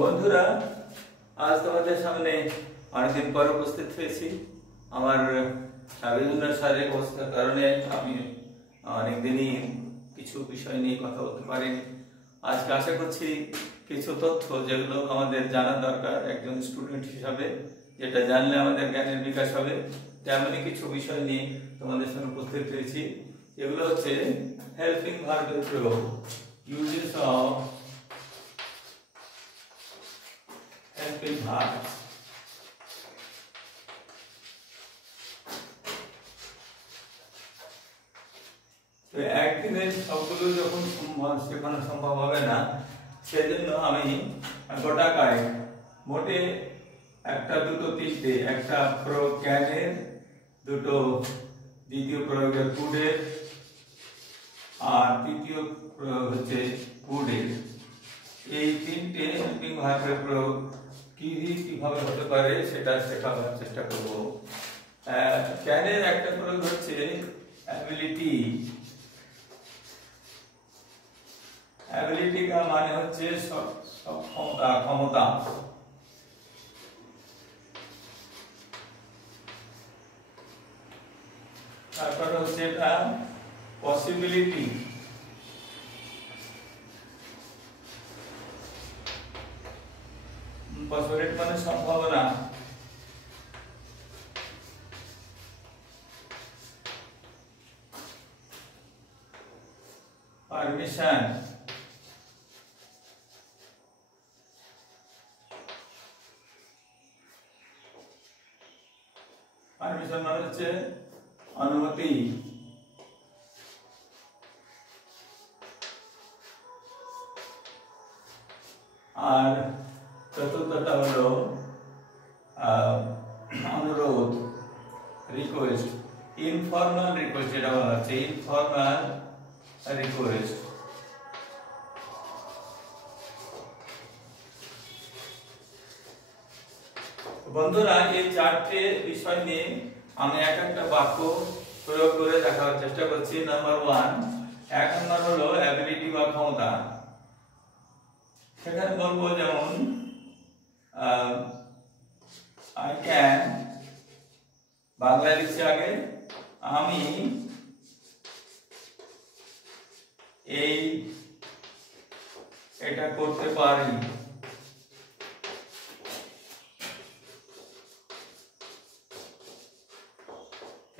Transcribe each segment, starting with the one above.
বন্ধুরা, আজ তোমাদের সামনে অনেকদিন পর উপস্থিত হয়েছি। আমার বিভিন্ন শারীরিক অবস্থার কারণে আমি অনেকদিনই কিছু বিষয় নিয়ে কথা বলতে পারিনি। আজকে আশা করছি কিছু তথ্য যেগুলো আমাদের জানা দরকার একজন স্টুডেন্ট হিসাবে, যেটা জানলে আমাদের জ্ঞানের বিকাশ হবে, তেমনই কিছু বিষয় নিয়ে তোমাদের সামনে উপস্থিত হয়েছি। এগুলো হচ্ছে হেল্পিং ভার্বের প্রয়োগ, ইউজেস অফ helping verbs। তো একদিনে সবগুলো যখন শেখানো সম্ভব হবে না, সেজন্য আমি গোটা কায় মোটে একটা দুটো তিনটে, একটা প্রয়োগ ক্যানের, দুটো দ্বিতীয় প্রয়োগের কুডের, আর তৃতীয় প্রয়োগ হচ্ছে কুডের। এই তিনটে হেল্পিং ভার্বের প্রয়োগ কিভাবে হতে পারে সেটা শেখাবার চেষ্টা করব। ক্যানের একটা প্রয়োগ হচ্ছে অ্যাবিলিটি। অ্যাবিলিটি का মানে হচ্ছে সক্ষমতা, ক্ষমতা। তারপর হচ্ছে এটা পসিবিলিটি। পসিবিলিটি মানে সম্ভাবনা। পারমিশন। পারমিশন মানে হচ্ছে অনুমতি। আর চতুর্থটা হলো অনুরোধ, রিকোয়েস্ট। ইনফর্মাল রিকোয়েস্ট যেটা বলা হচ্ছে, ইনফর্মাল রিকোয়েস্ট। বন্ধুরা, এই চারটে বিষয় নিয়ে আমি এক একটা বাক্য প্রয়োগ করে দেখার চেষ্টা করছি। নাম্বার 1, এক নম্বর হলো অ্যাবিলিটি বা ক্ষমতা। সেখানে বলবো যেমন I can, বাংলায় লিখছি আগে, আমি এটা করতে পারি।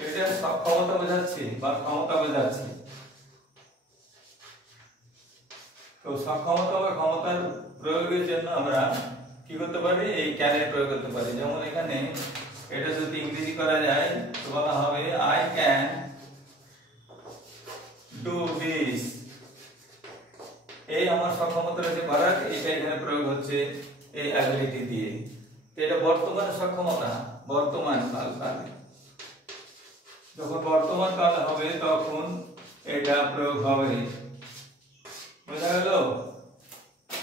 এটা সক্ষমতা বোঝাচ্ছে বা ক্ষমতা বোঝাচ্ছে। তো সক্ষমতা বা ক্ষমতার প্রয়োগের জন্য আমরা কি করতে পারি? এই ক্যানের প্রয়োগ করতে পারি। যেমন এখানে এটা যদি ইংরেজি করা যায় তো বলা হবে I can do this। এই আমার সক্ষমতা রয়েছে করার, এটা এখানে প্রয়োগ হচ্ছে এই অ্যাবিলিটি দিয়ে। এটা বর্তমান সক্ষমতা, বর্তমান কালে। যখন বর্তমান কাল হবে তখন এটা প্রয়োগ হবে। বোঝা গেল?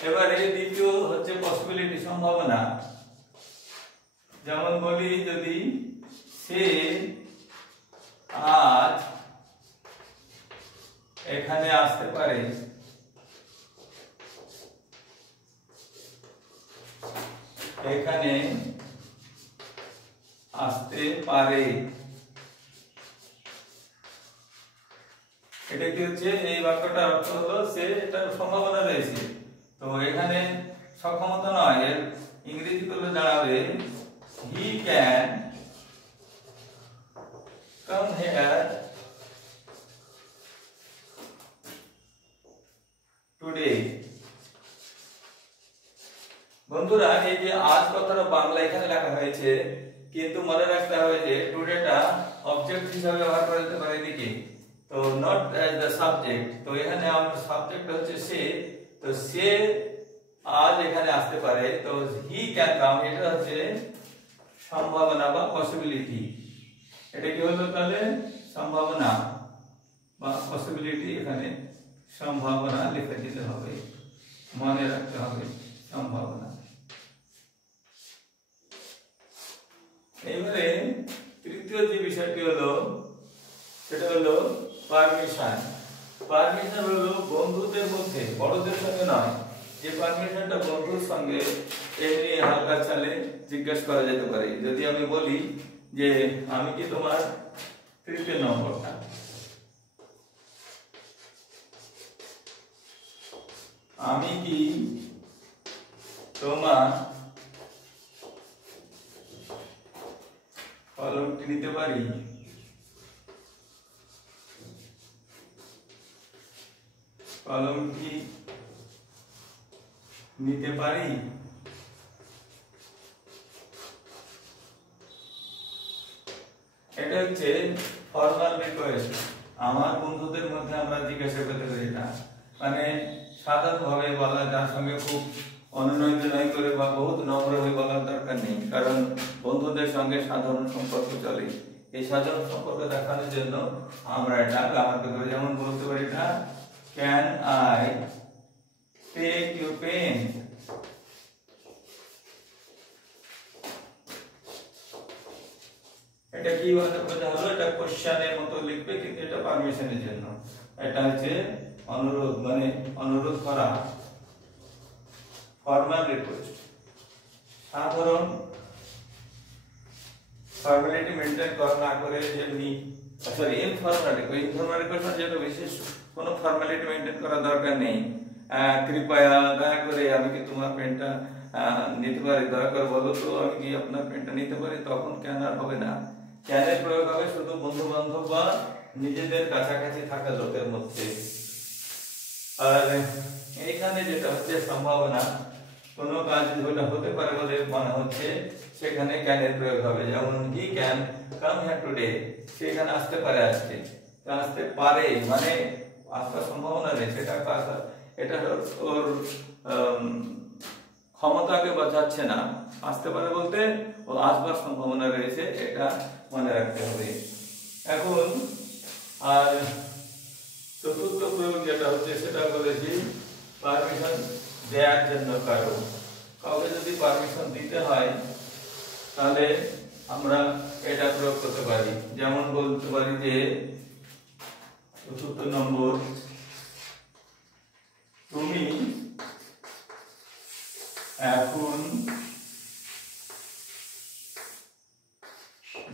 এবারে দ্বিতীয় হচ্ছে পসিবিলিটি, সম্ভাবনা। যেমন বলি যদি সে আজ এখানে আসতে পারে, এখানে আসতে পারে। এটা কি হচ্ছে? এই বাক্যটার অর্থ হলো সে, এটার সম্ভাবনা রয়েছে। তো এখানে সক্ষমতা নয়, এর ইংরেজি করলে দাঁড়াবে he can come here today। বন্ধুরা, এই যে আজ কথাটা বাংলা এখানে লেখা হয়েছে, কিন্তু মনে রাখতে হবে যে টুডেটা অবজেক্ট হিসাবে ব্যবহার করা যেতে পারে এদিকে, তো নট অ্যাজ দ্য সাবজেক্ট। তো এখানে আমার সাবজেক্ট হচ্ছে সে, তো সে আজ এখানে আসতে পারে। তো হি ক্যান কাম, এটা হচ্ছে সম্ভাবনা বা পসিবিলিটি। এটা কি হলো তাহলে? সম্ভাবনা বা পসিবিলিটি। এখানে সম্ভাবনা লিখে দিতে হবে, মনে রাখতে হবে সম্ভাবনা। এবারে তৃতীয় যে বিষয়টি হলো সেটা হলো পারমিশন। পারমিশন হলো বন্ধুদের মধ্যে, বড়দের সঙ্গে নয়, যে পারমিশনটা বন্ধুর সঙ্গে এমনি হালকা চালে জিজ্ঞেস করা যেতে পারে। যদি আমি বলি যে আমি কি তোমার তৃতীয় নম্বরটা, আমি কি তোমার কলমটি নিতে পারি? কলমটি নিতে পারি? এটা হচ্ছে ফর্মাল রিকোয়েস্ট। আমার বন্ধুদের মধ্যে আমরা জিজ্ঞাসা করতে পারি না, মানে সাধারণভাবে বলা, যার সঙ্গে খুব অনুনয় বিনয় করে বা বহুত নম্র হয়ে বলার দরকার নেই, কারণ বন্ধুদের সঙ্গে সাধারণ সম্পর্ক চলে। এই সাধারণ সম্পর্ক দেখানোর জন্য আমরা এটা ব্যবহার করি। যেমন বলতে পারি না, can I take your pen? এটা কি বোঝা হলো? এটা কোশ্চেনের মতো লিখবে, কিন্তু এটা পারমিশনের জন্য। এটা হচ্ছে অনুরোধ, মানে অনুরোধ করা, ফর্মাল রিকোয়েস্ট। সাধারণ ফর্মালিটি মেইনটেইন করা না করে যেমনি, সরি, ইনফর্মাল রিকোয়েস্ট যেটা বিশেষ কোনো ফর্মালিটি মেইনটেইন করা দরকার নেই। কৃপয়া, দয়া করে আমি কি তোমার পেনটা নিতে পারি? দয়া করে বলো তো আমি কি আপনার পেনটা নিতে পারি? তখন ক্যান আর হবে না। ক্যানের প্রয়োগ হবে শুধু বন্ধু বান্ধব বা নিজেদের কাছাকাছি থাকা লোকের মধ্যে। আর এইখানে যেটা হচ্ছে সম্ভাবনা, কোনো কাজ যেটা হতে পারে বলে মনে হচ্ছে, সেখানে ক্যানের প্রয়োগ হবে। যেমন he can come here today, সেখানে আসতে পারে, আজকে আসতে পারে, মানে আসার সম্ভাবনা নেই। সেটা এটা ওর ক্ষমতাকে বোঝাচ্ছে না। আসতে পারে বলতে ও আসবার সম্ভাবনা রয়েছে, এটা মনে রাখতে হবে। এখন আর চতুর্থ প্রয়োগ যেটা হচ্ছে, সেটা বলেছি পারমিশন দেওয়ার জন্য। কাউকে যদি পারমিশন দিতে হয় তাহলে আমরা এটা প্রয়োগ করতে পারি। যেমন বলতে পারি যে চতুর্থ নম্বর, তুমি এখন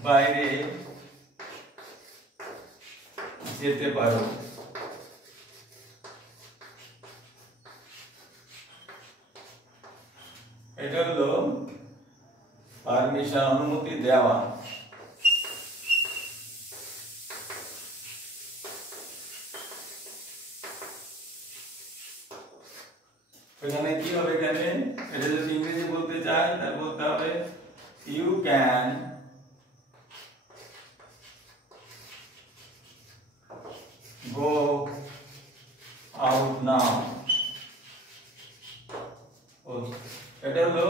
বাইরে যেতে পারো। এটা হলো পারমিশন, অনুমতি দেওয়া। এখানে কি হবে? এখানে এটা যদি ইংরেজি বলতে চাই তাহলে বলতে হবে you can go out now. এটা হলো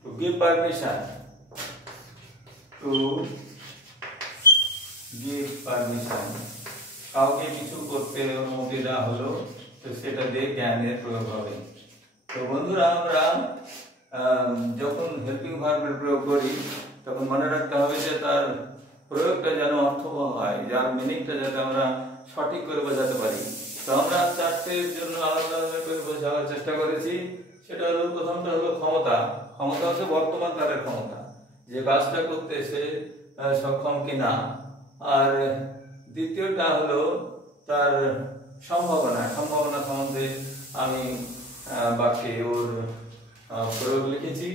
to give permission, to give permission, কাউকে কিছু করতে অনুমতি দেওয়া হলো, তো সেটা দিয়ে ক্যানের প্রয়োগ হবে। তো বন্ধুরা, আমরা যখন হেল্পিং ভার্বের প্রয়োগ করি তখন মনে রাখতে হবে যে তার প্রয়োগটা যেন অর্থবহ হয়, যার মিনিংটা যাতে আমরা সঠিক করে বোঝাতে পারি। তো আমরা চারটের জন্য আলাদা করে বোঝাবার চেষ্টা করেছি। সেটা হলো, প্রথমটা হলো ক্ষমতা। ক্ষমতা হচ্ছে বর্তমান কালের ক্ষমতা, যে কাজটা করতে সে সক্ষম কিনা। আর দ্বিতীয়টা হলো তার সম্ভাবনা সম্বন্ধে আমি বাক্যে ওর প্রয়োগ লিখেছি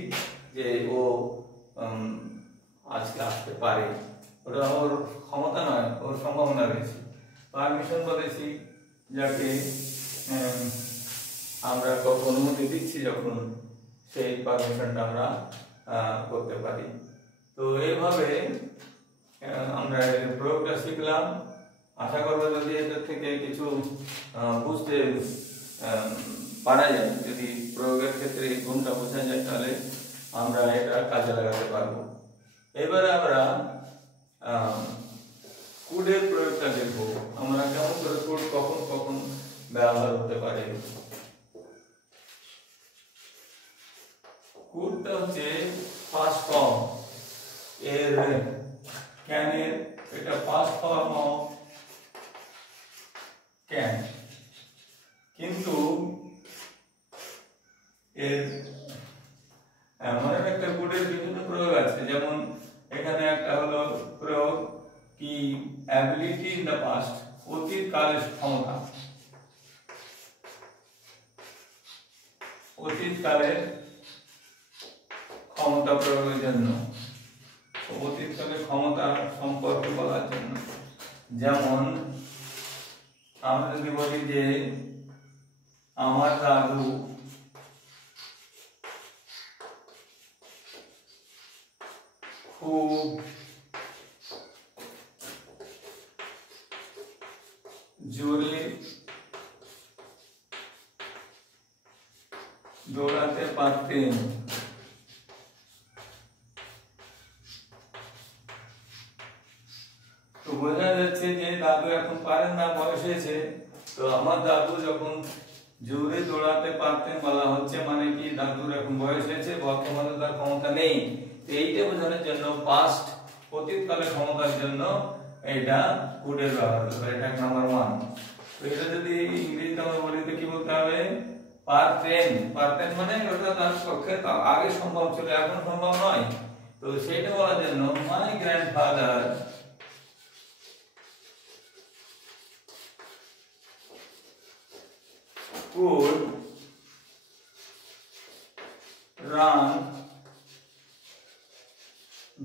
যে ও আজকে আসতে পারে। ওটা ওর ক্ষমতা নয়, ওর সম্ভাবনা রয়েছে। পারমিশন বলেছি, যাকে আমরা অনুমতি দিচ্ছি যখন, সেই পারমিশনটা আমরা করতে পারি। তো এইভাবে আমরা প্রয়োগটা শিখলাম। আশা করবো যদি এদের থেকে কিছু বুঝতে পারা যায়, যদি প্রয়োগের ক্ষেত্রে এই গুণটা বোঝা যায়, তাহলে আমরা এটা কাজে লাগাতে পারবো। এবারে আমরা কুডের প্রয়োগটা দেখবো, আমরা কেমন করে কুড কখন কখন ব্যবহার হতে পারে। কুডটা হচ্ছে পাস্ট ফর্ম এর, ক্যানের এটা পাস্ট ফর্ম অফ ক্যান, কিন্তু ইন দ্য পাস্ট, অতীতকালের ক্ষমতা, অতীতকালের ক্ষমতা প্রয়োগের জন্য, অতীতকালের ক্ষমতা সম্পর্কে বলার জন্য। যেমন আমরা যদি বলি যে আমার দাদু খুব জোরে দৌড়াতে পারতেন, তো বোঝা যাচ্ছে যে দাদু এখন পারেন না, বয়স হয়েছে। তো আমার দাদু যখন জোরে দৌড়াতে পারতেন বলা হচ্ছে, মানে কি দাদুর এখন বয়স হয়েছে, বর্তমানে তার ক্ষমতা নেই। তো এইটা বোঝানোর জন্য পাস্ট, অতীতকালের ক্ষমতার জন্য এটা কুডের ব্যবহার করতে হবে। এটা নাম্বার 1। তো এটা যদি ইংরেজিতে আমরা বলি তো কি বলতে হবে? পারতেন। পারতেন মানে ওটা তার পক্ষে আগে সম্ভব ছিল, এখন সম্ভব নয়। তো সেটা বলার জন্য my grandfather could run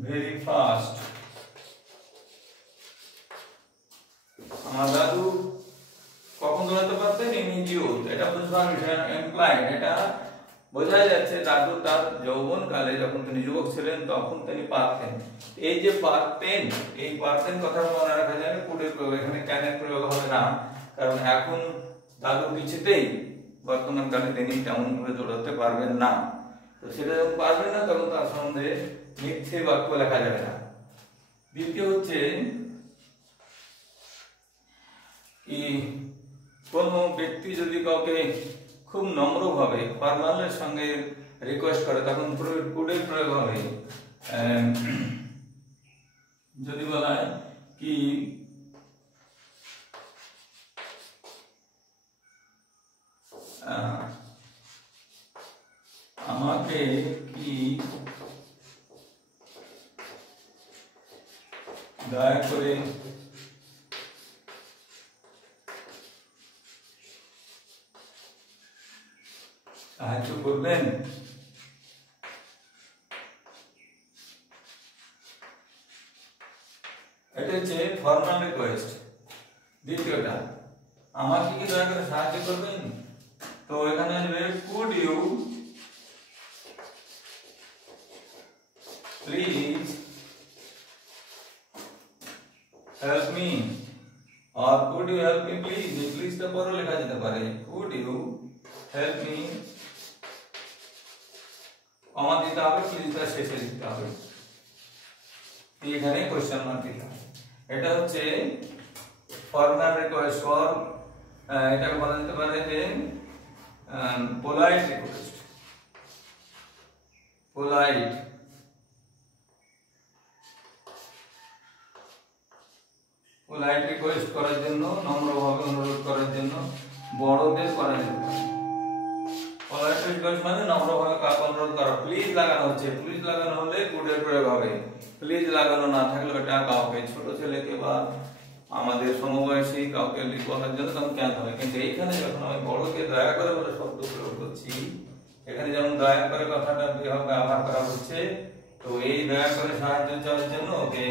very fast. আমার দাদু কখন দৌড়াতে পারতেন? In his youth. এটা বুঝবার বিষয়, এমপ্লয়েড। এটা বোঝা যাচ্ছে দাদু তার যৌবন কালে যখন তিনি যুবক ছিলেন তখন তিনি পারতেন। এই যে পারতেন, এই পারতেন কথা মনে রাখা যাবে কুডের প্রয়োগ, এখানে ক্যানের প্রয়োগ হবে না, কারণ এখন দাদু কিছুতেই বর্তমান কালে তিনি তেমন ভাবে দৌড়াতে পারবেন না। তো সেটা যখন পারবেন না তখন তার সম্বন্ধে মিথ্যে বাক্য লেখা যাবে না। দ্বিতীয় হচ্ছে কি কোন ব্যক্তি যদি কাউকে খুব নম্রভাবে ফরমালের সঙ্গে রিকোয়েস্ট করে তখন কুডের প্রয়োগ হবে। যদি বলা হয় কি আমাকে কি দয়া করে সাহায্য করবেন? এটা হচ্ছে ফর্মাল রিকোয়েস্ট। দ্বিতীয়টা আমাকে কি দয়া করে সাহায্য করবেন, তো এখানে আসবে could you please help me, আর could you help me please. এই প্লিজটা পরে লেখা যেতে পারে, could you help me, comma দিতে হবে, প্লিজটা শেষে দিতে হবে, এখানে কোশ্চেন মার্ক দিতে হবে। এটা হচ্ছে ফর্মাল রিকোয়েস্ট ফর, এটাকে বলা যেতে পারে যে polite request. Polite polite request করার জন্য, নম্রভাবে অনুরোধ করার জন্য বড়দের করা যেতে পারে। পোলাইট রিকোয়েস্ট মানে নম্রভাবে কাউকে অনুরোধ করা। প্লিজ লাগানো হচ্ছে, প্লিজ লাগানো হলে কুডের প্রয়োগ হবে। প্লিজ লাগানো না থাকলে এটা কাউকে, ছোট ছেলেকে বা আমাদের সমবয়সী কাউকে বলার জন্য তখন ক্যান হবে। কিন্তু এইখানে যখন আমি বড়কে দয়া করে বলে শব্দ প্রয়োগ করছি, এখানে যেমন দয়া করে কথাটা ব্যবহার করা হচ্ছে, তো এই দয়া করে সাহায্য চাওয়ার জন্য ওকে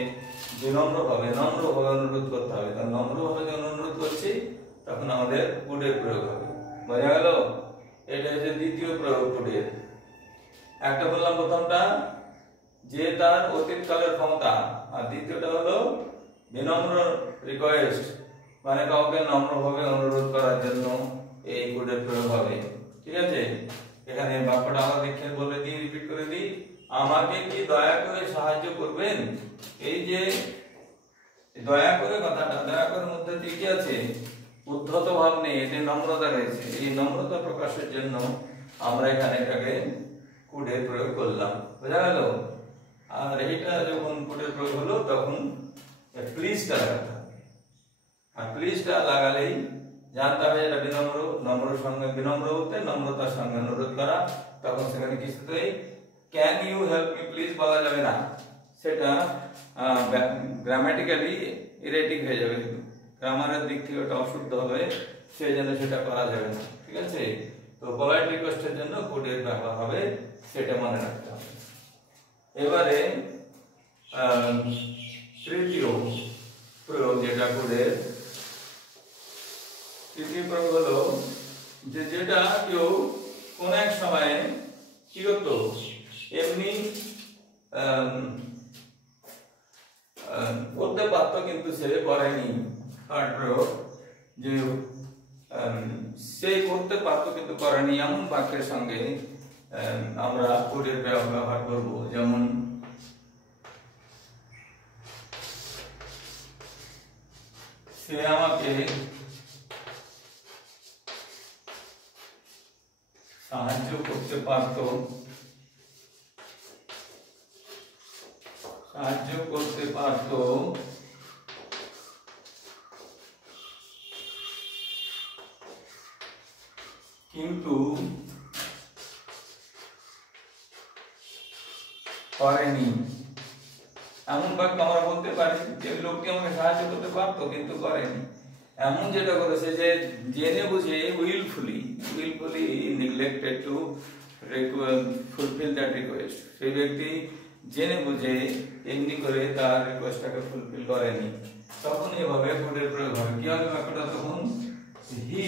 বিনম্রভাবে, নম্রভাবে অনুরোধ করতে হবে। কারণ নম্রভাবে যখন অনুরোধ করছি তখন আমাদের কুডের প্রয়োগ হবে। বোঝা গেল? এটা হচ্ছে দ্বিতীয় প্রয়োগ কুডের। একটা বললাম প্রথমটা যে তার অতীতকালের ক্ষমতা, আর দ্বিতীয়টা হলো বিনম্র রিকোয়েস্ট, মানে কাউকে নম্রভাবে অনুরোধ করার জন্য এই কুডের প্রয়োগ হবে। ঠিক আছে? এখানে বাক্যটা আবার দেখে বলে দিই, রিপিট করে দিই। আমাকে কি দয়া করে সাহায্য করবেন? এই যে দয়া করে কথাটা, দয়া করে মধ্যে কি আছে? উদ্ধত ভাব নেই, এতে নম্রতা রয়েছে। এই নম্রতা প্রকাশের জন্য আমরা এখানে এটাকে কুডের প্রয়োগ করলাম। বোঝা গেল? আর এইটা যখন কুডের প্রয়োগ হলো তখন প্লিজটা লাগাতে হবে। আর প্লিজটা লাগালেই জানতে হবে এটা বিনম্র, নম্রের সঙ্গে বিনম্র বলতে নম্রতার সঙ্গে অনুরোধ করা। তখন সেখানে কিছুতেই can you help me please বলা যাবে না, সেটা গ্রামাটিক্যালি ইরেটিক হয়ে যাবে। গ্রামারের দিক থেকে ওটা অশুদ্ধ হবে, সেই জন্য সেটা করা যাবে না, ঠিক আছে। তো পোলাইট রিকোয়েস্টের জন্য কুড এর ব্যবহার হবে, সেটা মনে রাখতে হবে। এবারে তৃতীয় প্রয়োগ যেটা কুডের, তৃতীয় প্রয়োগ হলো যে যেটা কেউ কোন এক সময়ে কি করতো, এমনি করতে পারতো কিন্তু সে করেনি। থার্ড প্রয়োগ যে সে করতে পারতো কিন্তু করেনি, এমন বাক্যের সঙ্গে আমরা কুডের ব্যবহার করব। যেমন সে আমাকে সাহায্য করতে পারত, কিন্তু করেনি। এমন বাক্য আমরা বলতে পারি যে লোকটি আমাকে সাহায্য করতে পারতো কিন্তু করেনি। এমন যেটা করেছে যে জেনে বুঝে wilfully neglected to fulfil that request, সেই ব্যক্তি জেনে বুঝে এমনি করে তার রিকোয়েস্টটাকে ফুলফিল করেনি, তখন এভাবে কুডের প্রয়োগ হবে। কি হবে বাক্যটা তখন? হি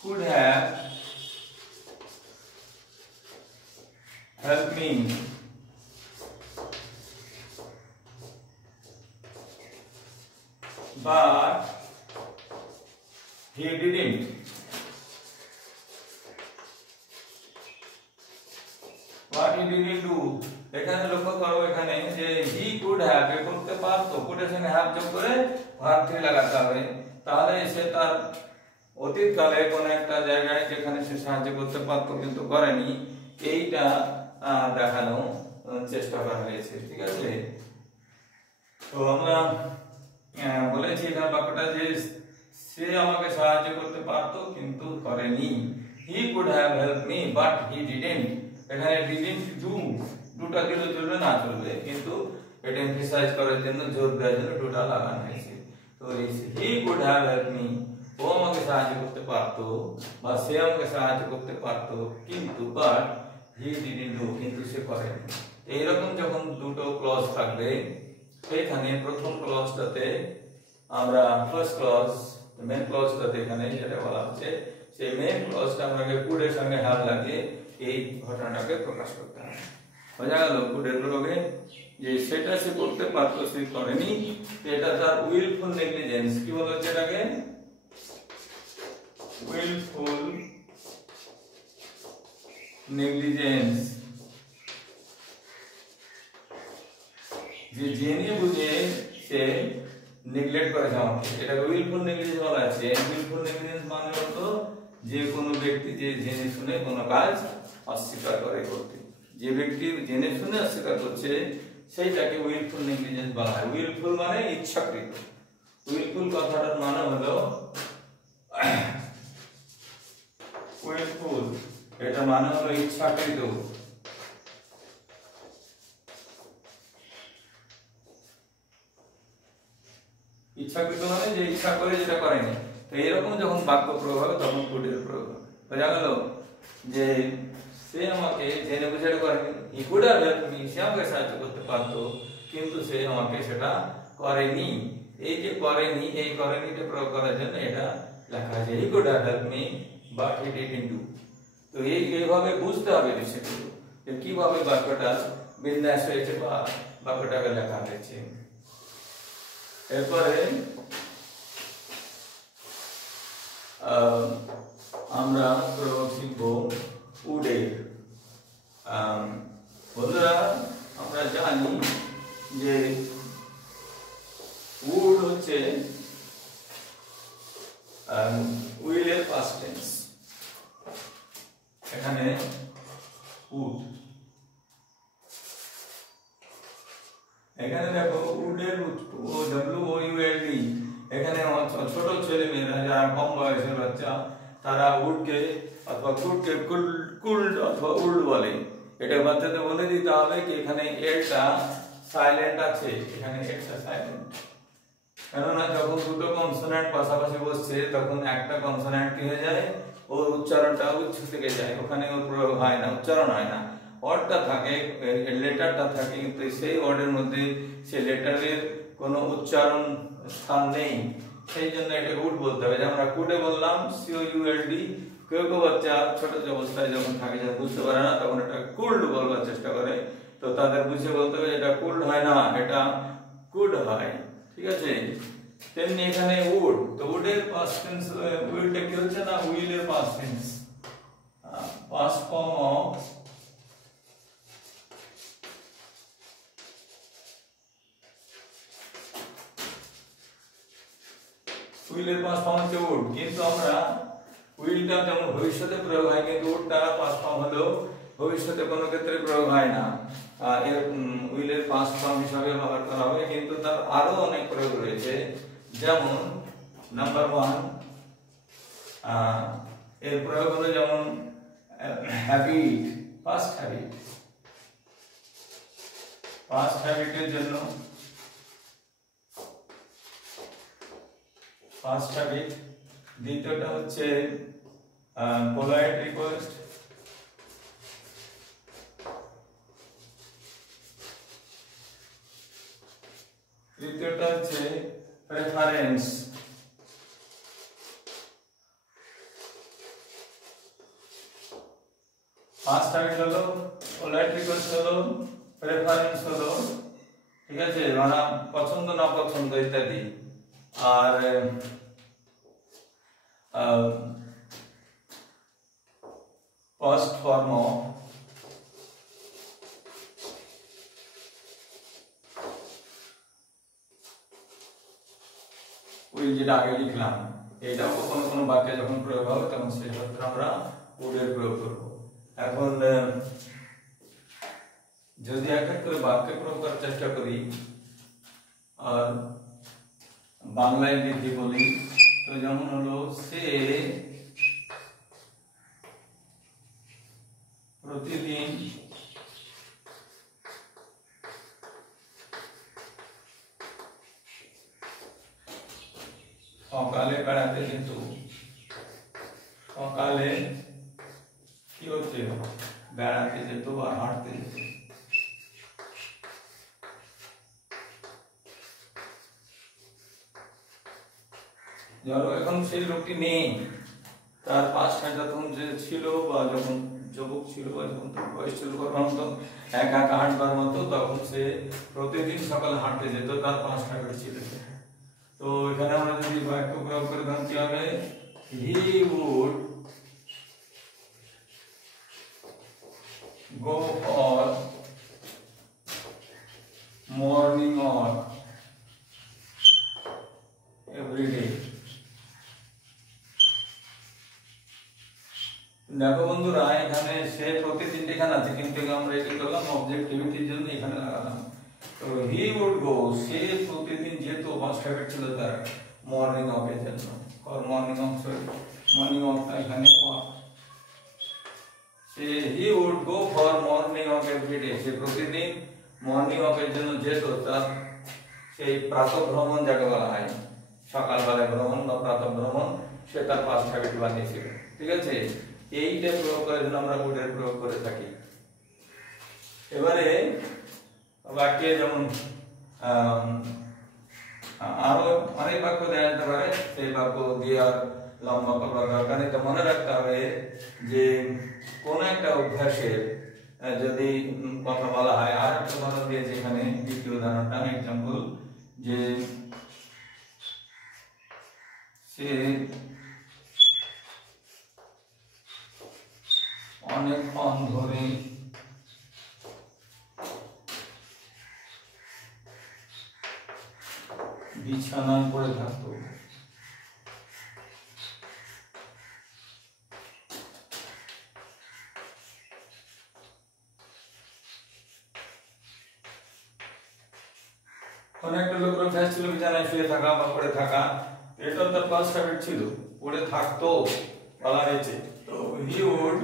could have help me but he didn't. What he didn't do, এখানে লক্ষ্য করো এখানে যে he could have করতে পারতো, could এর সঙ্গে have যোগ করে ভার্ব থ্রি লাগাতে হবে, তাহলে সে তার অতীতকালে কোন একটা জায়গায় যেখানে সে সাহায্য করতে পারতো কিন্তু করেনি, এইটা দেখানো চেষ্টা করা হয়েছে, ঠিক আছে। তো আমরা বলেছি এখানে বাক্যটা যে সে আমাকে সাহায্য করতে পারতো কিন্তু করেনি। he could have helped me but he didn't, এখানে didn't do, দুটা দিলে চলবে না চলবে, কিন্তু এটা এমফাসাইজ করার জন্য, জোর দেওয়ার জন্য দুটা লাগানো হয়েছে। তো he could have helped me, ও আমাকে সাহায্য করতে পারতো বা সে আমাকে সাহায্য করতে পারতো কিন্তু but he didn't do, কিন্তু সে করেনি। এইরকম যখন দুটো ক্লজ থাকবে, এখানে প্রথম ক্লজটাতে আমরা ফার্স্ট ক্লজ মেন ক্লজটাতে এখানে যেটা বলা হচ্ছে, সেই মেন ক্লজটা আমাকে কুড এর সঙ্গে হ্যাভ লাগিয়ে এই ঘটনাটাকে প্রকাশ করতে হবে। বোঝা গেল কুডের প্রয়োগে যে সেটা সে করতে পারতো সে করেনি, এটা তার উইলফুল নেগলিজেন্স। কি বলা হচ্ছে এটাকে? উইলফুল নেগলিজেন্স, যে জেনে বুঝে সে নেগলেক্ট করেছে আমাকে, এটা উইলফুল নেগলিজেন্স বলা আছে। উইলফুল নেগলিজেন্স মানে হলো যে কোনো ব্যক্তি যে জেনে শুনে কোনো কাজ অস্বীকার করে করতে, যে ব্যক্তি জেনে শুনে অস্বীকার করছে সেইটাকে উইলফুল নেগলিজেন্স বলা হয়। উইলফুল মানে ইচ্ছাকৃত, উইলফুল কথাটার মানে হলো উইলফুল, এটা মানে হলো ইচ্ছাকৃত। ইচ্ছাকৃত মানে যে ইচ্ছা করে যেটা করেনি। তো এরকম যখন বাক্য প্রয়োগ হবে তখন কুডের প্রয়োগ হবে। বোঝা গেল যে সে আমাকে জেনে বুঝে করেনি, he could have helped me, সে আমাকে সাহায্য করতে পারতো কিন্তু সে আমাকে সেটা করেনি। এই যে করেনি, এই করেনিটা প্রয়োগ করার জন্য এটা লেখা আছে হি could have helped me but he didn't do. তো এইভাবে বুঝতে হবে বিষয়গুলো যে কিভাবে বাক্যটা বিন্যাস হয়েছে বা বাক্যটাকে লেখা হয়েছে। এরপরে আমরা প্রয়োগ শিখব উডের। বন্ধুরা আমরা জানি যে উড হচ্ছে উইলের পাস্ট টেন্স। এখানে উড, এখানে দেখো উডের WOULD, এখানে ছোট ছেলে মেয়েরা যারা কম বয়সের বাচ্চা তারা উডকে অথবা কুডকে কুল্ড অথবা উল্ড বলে। এটা বাচ্চাদের বলে দিতে হবে কি এখানে এরটা সাইলেন্ট আছে, এখানে এরটা সাইলেন্ট, কেননা যখন দুটো কনসোনেন্ট পাশাপাশি বসছে তখন একটা কনসোনেন্ট কি হয়ে যায়, ওর উচ্চারণটা উচ্চ থেকে যায়, ওখানে ওর প্রয়োগ হয় না, উচ্চারণ হয় না, ওয়ার্ডটা থাকে, লেটারটা থাকে, কিন্তু সেই ওয়ার্ডের মধ্যে সেই লেটারের কোনো উচ্চারণ স্থান নেই, সেই জন্য এটাকে উড বলতে হবে। যেমন আমরা কুডে বললাম COULD, কেউ কেউ বাচ্চা ছোট অবস্থায় যখন থাকে, যখন বুঝতে পারে না, তখন এটা কুল্ড বলবার চেষ্টা করে, তো তাদের বুঝে বলতে হবে এটা কুল্ড হয় না, এটা কুড হয়, ঠিক আছে। তেমনি এখানে উড, তো উডের পাস্ট টেন্স, উইলটা কি হচ্ছে না, উইলের past tense, past form of উইলের পাস্ট ফর্ম হচ্ছে উড, কিন্তু আমরা উইলটা যেমন ভবিষ্যতে প্রয়োগ হয়, কিন্তু উডটা পাস্ট ফর্ম হলেও ভবিষ্যতে কোনো ক্ষেত্রে প্রয়োগ হয় না, এর উইলের পাস্ট ফর্ম হিসাবে ব্যবহার করা হবে, কিন্তু তার আরো অনেক প্রয়োগ রয়েছে। যেমন নাম্বার 1, এর প্রয়োগ হলো যেমন হ্যাবিট, পাস্ট হ্যাবিট, পাস্ট হ্যাবিটের জন্য ফার্স্ট হ্যাবিট, দ্বিতীয়টা হচ্ছে পোলাইট রিকোয়েস্ট, তৃতীয়টা হচ্ছে প্রেফারেন্স, ফার্স্ট হ্যাবিট হলো, পোলাইট রিকোয়েস্ট হলো, প্রেফারেন্স হলো, ঠিক আছে, মানে পছন্দ না পছন্দ ইত্যাদি, আর ফার্স্ট ফর্ম অফ উইল, যেটা আগে লিখলাম, এইটাও কোনো কোনো বাক্যে যখন প্রয়োগ হবে তখন সেই ক্ষেত্রে আমরা উডের প্রয়োগ করব। এখন যদি এক এক করে বাক্যে প্রয়োগ করার চেষ্টা করি আর বাংলায় লিখে বলি, তো যেমন হলো সে প্রতিদিন সকালে বেড়াতে যেত, সকালে কি হচ্ছে, বেড়াতে যেত বা হাঁটতে যেত। ধরো এখন সেই লোকটি নেই, তার পাঁচটা যখন যে ছিল বা যখন যুবক ছিল বা যখন তার বয়স ছিল তখন একা একা হাঁটবার মতো, তখন সে প্রতিদিন সকালে হাঁটতে যেত, তার 5টা করে ছিল। তো এখানে আমরা যদি বাক্য প্রয়োগ করে দিলাম কি হবে, he would go for morning walk every day. দেখো বন্ধুরা, এখানে সে প্রতিদিন এখানে আছে, কিন্তু আমরা এটা করলাম অবজেক্টিভিটির জন্য এখানে লাগালাম। তো হি উড গো, সে প্রতিদিন যেত, 5টা হ্যাবিট ছিল তার, মর্নিং ওয়াকের জন্য, আর মর্নিং ওয়াক, সরি মর্নিং ওয়াকটা এখানে ওয়াক, সে he would go for morning walk every day, সে প্রতিদিন মর্নিং ওয়াকের জন্য যেত, তার সেই প্রাতঃ ভ্রমণ যাকে বলা হয়, সকালবেলায় ভ্রমণ বা প্রাতঃ ভ্রমণ, সে তার 5টা হ্যাবিট বানিয়েছিল, ঠিক আছে। এইটা প্রয়োগ করার জন্য আমরা উডের প্রয়োগ করে থাকি। এবারে বাক্যে যেমন আরো অনেক বাক্য দেওয়া যেতে পারে, সেই বাক্য দিয়ে আর লম্বা করবার দরকার নেই। তো মনে রাখতে হবে যে কোন একটা অভ্যাসের যদি কথা বলা হয়, আর একটা উদাহরণ দিয়েছে এখানে, দ্বিতীয় উদাহরণটা এক্সাম্পল, যে সে অনেকক্ষণ ধরে বিছানায় পড়ে থাকতো। অনেকটা লোকের অভ্যাস ছিল বিছানায় শুয়ে থাকা বা পড়ে থাকা, এটা তার ফার্স্ট হ্যাবিট ছিল, পড়ে থাকতো বলা হয়েছে। তো হি উড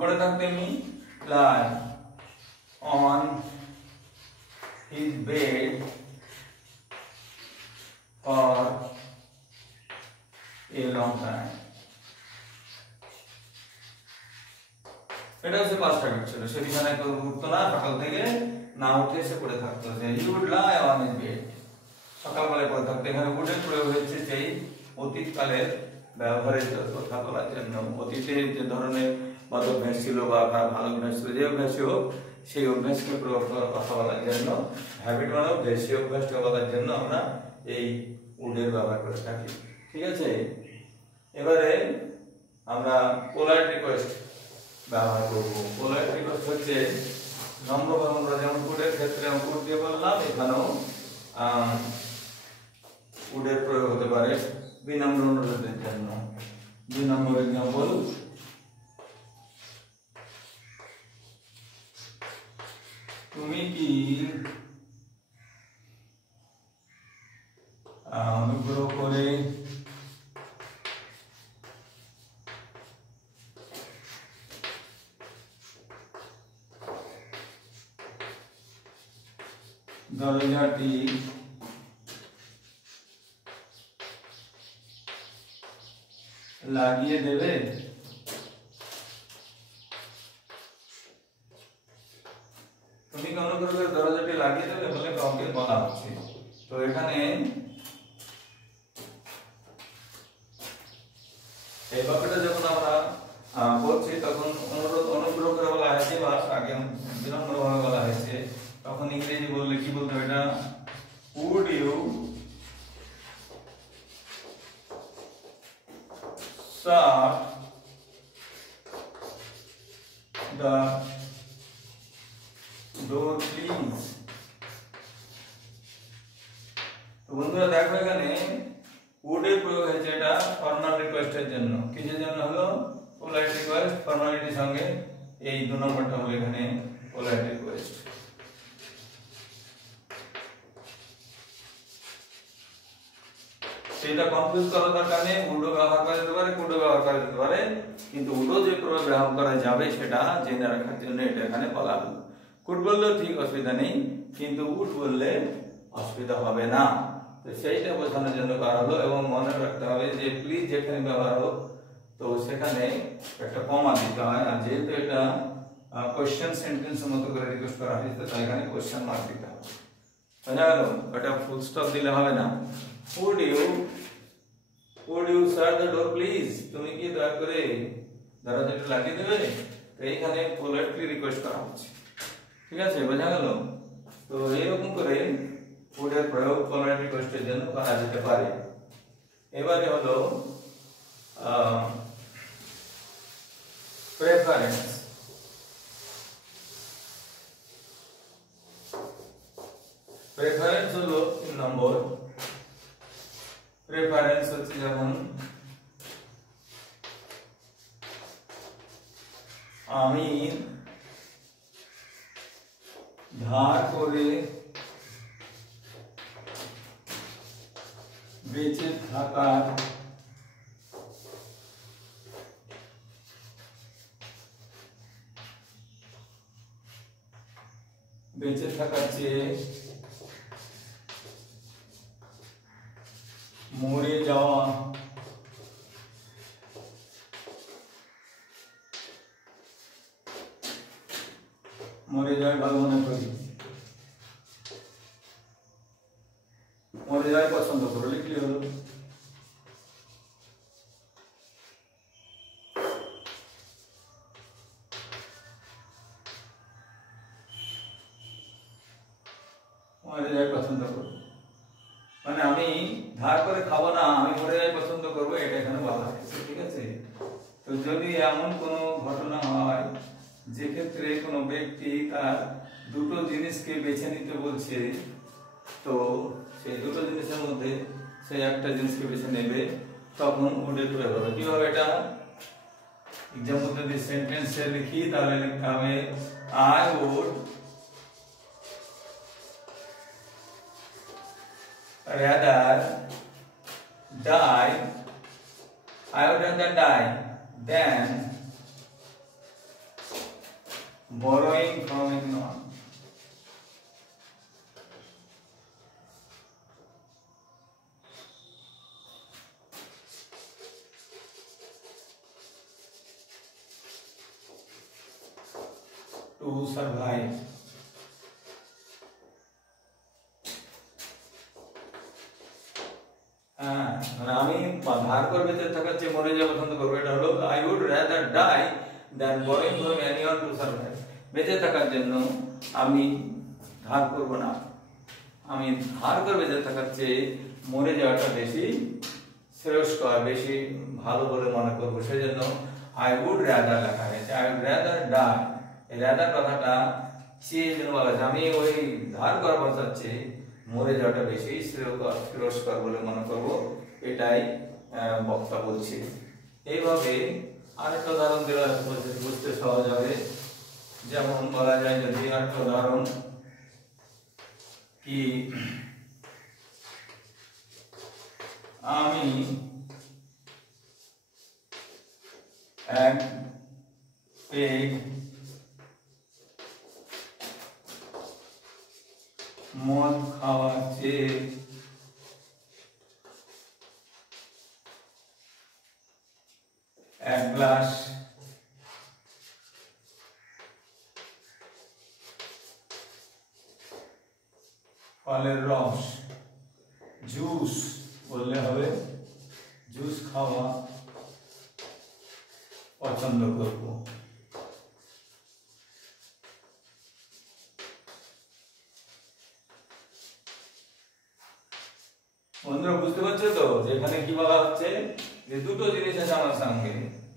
পড়ে থাকতে lie on his bed for a long time. এটা হচ্ছে পাস্ট টাইম ছিল, সে বিছানায় উঠতো না, সকাল থেকে না উঠে সে পড়ে থাকতো। যে he would lie on his bed, সকালবেলায় পড়ে থাকতো। এখানে উডের প্রয়োগ হচ্ছে সেই অতীতকালের ব্যবহারের কথা বলার জন্য। অতীতে যে ধরনের বদ অভ্যাস ছিল বা ভালো অভ্যাস ছিল, যে অভ্যাসই হোক সেই অভ্যাসকে প্রয়োগ করার কথা বলার জন্য, হ্যাবিট মানে অভ্যাস, সেই অভ্যাসটা বলার জন্য আমরা এই উডের ব্যবহার করে থাকি। ঠিক আছে, এবারে আমরা পোলাইট রিকোয়েস্ট ব্যবহার করব। পোলাইট রিকোয়েস্ট হচ্ছে নম্রভাবে, আমরা যেমন উডের ক্ষেত্রে আমি উড দিয়ে বললাম, এখানেও উডের প্রয়োগ হতে পারে বিনম্র অনুরোধের জন্য। 2 নম্বর এক্সাম্পল, তুমি কি অনুগ্রহ করে দরজাটি লাগিয়ে দেবে? তুমি কি অনুগ্রহ করে দরজাটি লাগিয়ে দেবে বলে কাউকে বলা হচ্ছে। তো এখানে এই বাক্যটা যখন আমরা বলছি তখন অনুগ্রহ করে বলা হয়েছে বা আগে বিনম্রভাবে বলা হয়েছে, তখন ইংরেজি বললে কি বলতে হবে? এটা would you shut the door please? তো বন্ধুরা দেখো, এখানে would এর প্রয়োগ হয়েছে এটা ফর্মাল রিকোয়েস্টের জন্য। কিসের জন্য হলো? Polite request. ফর্মালিটির সঙ্গে এই 2 নম্বরটা হলো এখানে পোলাইট রিকোয়েস্ট। সেটা কনফিউজ করার দরকার নেই, উডো ব্যবহার করা যেতে পারে, কুডো ব্যবহার করা যেতে পারে, কিন্তু উডো যে প্রয়োগ ব্যবহার করা যাবে সেটা জেনে রাখার জন্য এটা এখানে বলা হলো। কুড বললেও ঠিক, অসুবিধা নেই, কিন্তু উড বললে অসুবিধা হবে না। তো সেইটা বোঝানোর জন্য করা হলো। এবং মনে রাখতে হবে যে প্লিজ যেখানে ব্যবহার হোক তো সেখানে একটা কমা দিতে হয়। আর যেহেতু এটা কোশ্চেন সেন্টেন্সের মতো করে রিকোয়েস্ট করা হয়েছে, তাই এখানে কোশ্চেন মার্ক দিতে হবে। বুঝা গেল? এটা ফুল স্টপ দিলে হবে না। would you shut the door please? তুমি কি দয়া করে দরজাটা লাগিয়ে দেবে? তো এইখানে পোলাইটলি রিকোয়েস্ট করা হচ্ছে। ঠিক আছে, বোঝা গেল? তো এরকম করে would এর প্রয়োগ পোলাইট রিকোয়েস্টের জন্য করা যেতে পারে। এবারে হলো প্রেফারেন্স। প্রেফারেন্স হলো 3 নম্বর। প্রেফারেন্স হচ্ছে যেমন আমি ধার করে বেঁচে থাকার চেয়ে মরে যাওয়া ভালো মনে করি। মরে যাওয়াই পছন্দ করো, লিখলি হলো। মরে যাওয়াই পছন্দ করো মানে আমি ধার করে খাবো না, আমি মরে যাওয়াই পছন্দ করবো, এটা এখানে বলা হয়েছে। ঠিক আছে, তো যদি এমন কোনো ঘটনা হয় যে ক্ষেত্রে কোনো ব্যক্তি তার দুটো জিনিসকে বেছে নিতে বলছে, তো সেই দুটো জিনিসের মধ্যে সে একটা জিনিসকে বেছে নেবে, তখন উড এর প্রয়োগ হবে। কিভাবে এটা? এক্সাম্পল যদি সেন্টেন্সে লিখি তাহলে লিখতে হবে I would rather die than borrowing from anyone. To survive. হ্যাঁ, মানে আমি ধার করে বেঁচে থাকার চেয়ে মরে যাওয়া পছন্দ করবো, এটা হলো I would rather die than borrowing from anyone to survive. বেঁচে থাকার জন্য আমি ধার করব না, আমি ধার করে বেঁচে থাকার চেয়ে মরে যাওয়াটা বেশি শ্রেয়স্কর, বেশি ভালো বলে মনে করবো, সেজন্য আই উড রাদার লেখা হয়েছে। আই উড রাদার ডাই, এই রাদার কথাটা চেয়ে জন্য বলা হয়েছে, আমি ওই ধার করা বাঁচার চেয়ে মরে যাওয়াটা বেশি শ্রেয়স্কর বলে মনে করব, এটাই বক্তা বলছি। এইভাবে আরেকটা উদাহরণ দেওয়া বুঝতে সহজ হবে। যেমন বলা যায়, যদি আরেকটা উদাহরণ কি, আমি এক পেগ মদ খাওয়ার চেয়ে এক গ্লাস ফলের রস, জুস বললে হবে, জুস খাওয়া পছন্দ করব। বন্ধুরা বুঝতে পারছো তো এখানে কি বলা হচ্ছে, যে দুটো জিনিস আছে আমার সঙ্গে,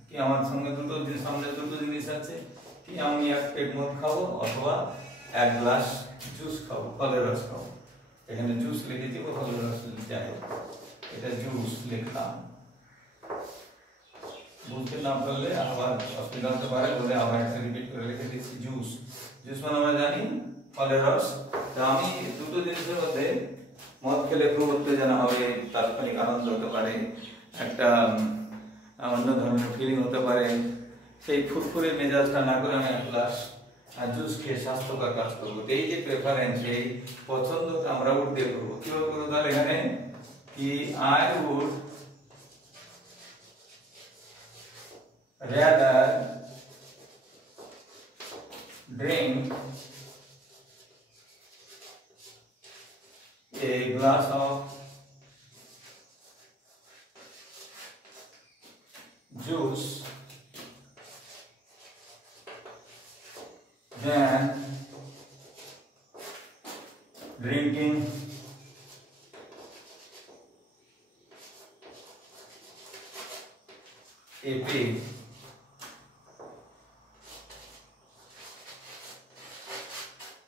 কি আমার সঙ্গে দুটো জিনিস, সামনে দুটো জিনিস আছে, কি আমি এক পেগ মদ খাবো অথবা এক গ্লাস জুস খাবো, ফলের রস খাবো। এখানে জুস লিখেছি, ফলের রস যাই হোক, এটা জুস লিখলাম। বুঝতে না পারলে আবার অসুবিধা হতে পারে বলে আবার একটা রিপিট করে লিখে দিচ্ছি জুস। জুস মানে আমরা জানি ফলের রস। তো আমি দুটো জিনিসের মধ্যে, মদ খেলে খুব উত্তেজনা হবে, তাৎক্ষণিক আনন্দ হতে পারে, একটা অন্য ধরনের ফিলিং হতে পারে, সেই ফুরফুরে মেজাজটা না করে আমি এক গ্লাস জুস খেয়ে স্বাস্থ্যকর কাজ করবো। এই যে প্রেফারেন্স, এই পছন্দটা আমরা উড দিয়ে করবো। কিভাবে করবো তাহলে, এখানে কি I would rather drink a glass of juice than drinking a pig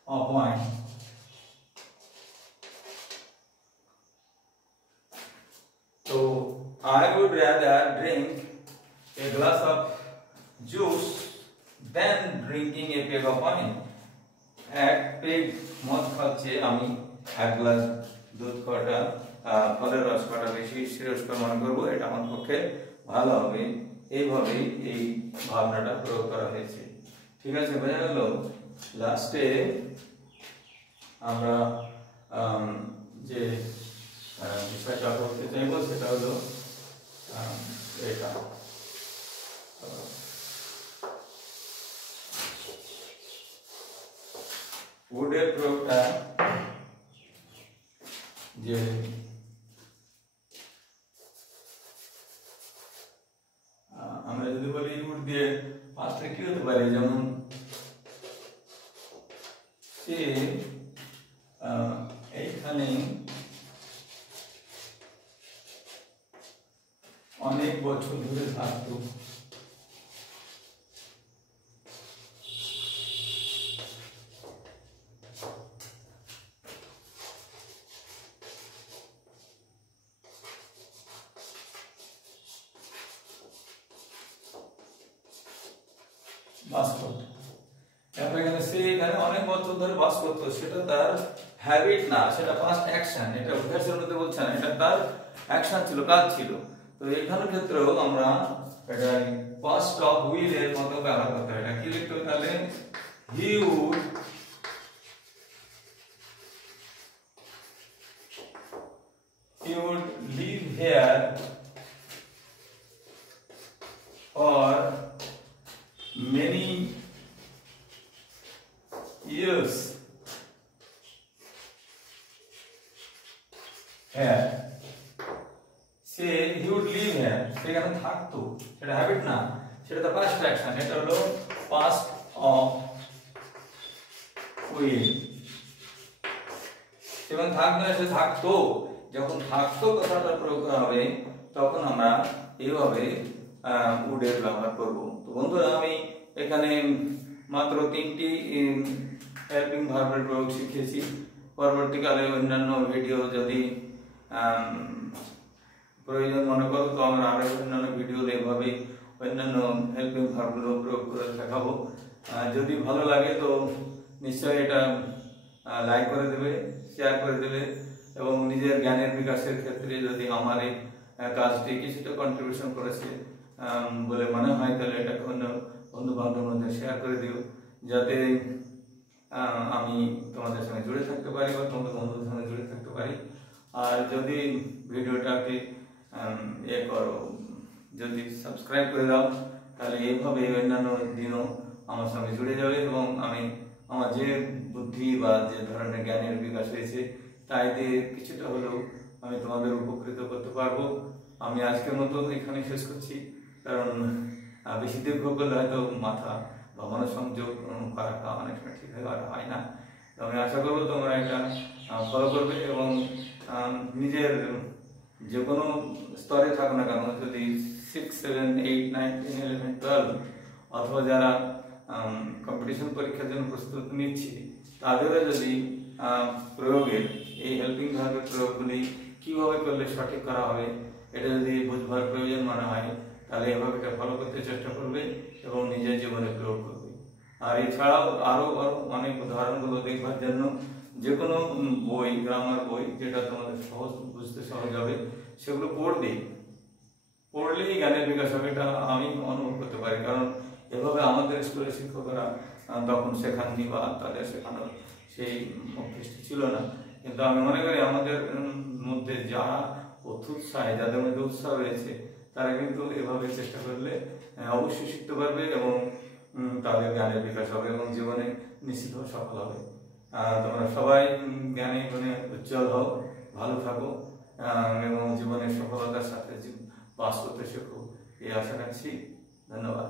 of wine. So I would rather drink a glass of juice than drinking a peg of wine. এক পেগ মদ খাচ্ছে আমি এক গ্লাস দুধ খাওয়াটা, ফলের রস খাওয়াটা বেশি শ্রেয়স্কর মনে করবো, এটা আমার পক্ষে ভালো হবে। এইভাবেই এই ভাবনাটা প্রয়োগ করা হয়েছে। ঠিক আছে, বোঝা গেল? লাস্টে আমরা যে বিষয়টা করতে চাইবো সেটা হলো এটা, উডের প্রয়োগটা, যে আমরা যদি বলি উড দিয়ে পাশে কি হতে পারে, যেমন সে এইখানে অনেক বছর ধরে থাকতো, বাস করতো। এখানে সে এখানে অনেক বছর ধরে বাস করতো, সেটা তার হ্যাবিট না, সেটা পাস্ট অ্যাকশন, এটা অভ্যাসের মধ্যে বলছে না, এটা তার অ্যাকশন ছিল, কাজ ছিল। তো এখানের ক্ষেত্রেও আমরা এটা পাস্ট অফ উইল এর মতো ব্যবহার করতে হয়। এটা কি লিখতে হবে তাহলে, হি would live here for many here, say he would live here, সেখানে থাকতো, সেটা হ্যাবিট না, সেটা তো past action, এটা হলো past of will। এবং থাকবে না, সে থাকতো, যখন থাকতো কথাটা প্রয়োগ করা হবে তখন আমরা এইভাবে would এর ব্যবহার করব। তো বন্ধুরা আমি এখানে মাত্র 3টি হেল্পিং ভার্বের প্রয়োগ শিখেছি। পরবর্তীকালে অন্যান্য ভিডিও যদি প্রয়োজন মনে করো তো আমরা আরো অন্যান্য ভিডিও এইভাবে অন্যান্য হেল্পিং ভার্বগুলো প্রয়োগ করে দেখাবো। যদি ভালো লাগে তো নিশ্চয়ই এটা লাইক করে দেবে, শেয়ার করে দেবে এবং নিজের জ্ঞানের বিকাশের ক্ষেত্রে যদি আমার এই কাজটি কিছুটা কন্ট্রিবিউশন করেছে বলে মনে হয় তাহলে এটাকে অন্য বন্ধু বান্ধবের মধ্যে শেয়ার করে দিও, যাতে আমি তোমাদের সঙ্গে জুড়ে থাকতে পারি বা তোমাদের বন্ধুদের সঙ্গে জুড়ে থাকতে পারি। আর যদি ভিডিওটাকে করো, যদি সাবস্ক্রাইব করে দাও তাহলে এইভাবে অন্যান্য দিনও আমার সঙ্গে জুড়ে যাবে এবং আমি আমার যে বুদ্ধি বা যে ধরনের জ্ঞানের বিকাশ হয়েছে তাই দিয়ে কিছুটা হলেও আমি তোমাদের উপকৃত করতে পারবো। আমি আজকের মতো এখানে শেষ করছি, কারণ বেশি দীর্ঘ করলে হয়তো মাথা বা মনোসংযোগ করাটা অনেক সময় ঠিক হয় না। তো আমি আশা করবো তোমরা এটা ফলো করবে এবং নিজের যে কোনো স্তরে থাকো না কেন, যদি 6, 7, 8, 9, 10, 11, 12 অথবা যারা কম্পিটিশন পরীক্ষার জন্য প্রস্তুতি নিচ্ছে তাদেরও যদি প্রয়োগের এই হেল্পিং ভার্বের প্রয়োগগুলি কীভাবে করলে সঠিক করা হবে এটা যদি বুঝবার প্রয়োজন মনে হয় তাহলে এভাবে এটা ফলো করতে চেষ্টা করবে এবং নিজের জীবনে প্রয়োগ করবে। আর এছাড়াও আরও অনেক উদাহরণগুলো দেখবার জন্য যে কোনো বই, গ্রামার বই যেটা তোমাদের সহজ বুঝতে সহজ হবে সেগুলো পড়লেই জ্ঞানের বিকাশ হবে, এটা আমি অনুভব করতে পারি। কারণ এভাবে আমাদের স্কুলের শিক্ষকরা তখন শেখাননি বা তাদের শেখানোর সেই অভ্যেসটি ছিল না, কিন্তু আমি মনে করি আমাদের মধ্যে যারা উৎসাহে, যাদের মধ্যে উৎসাহ রয়েছে তারা কিন্তু এভাবে চেষ্টা করলে অবশ্যই শিখতে পারবে এবং তাদের জ্ঞানের বিকাশ হবে এবং জীবনে নিশ্চিতভাবে সফল হবে। তোমরা সবাই জ্ঞানে গুণে উজ্জ্বল হও, ভালো থাকো এবং জীবনের সফলতার সাথে পাস করতে শেখো, এই আশা রাখছি। ধন্যবাদ।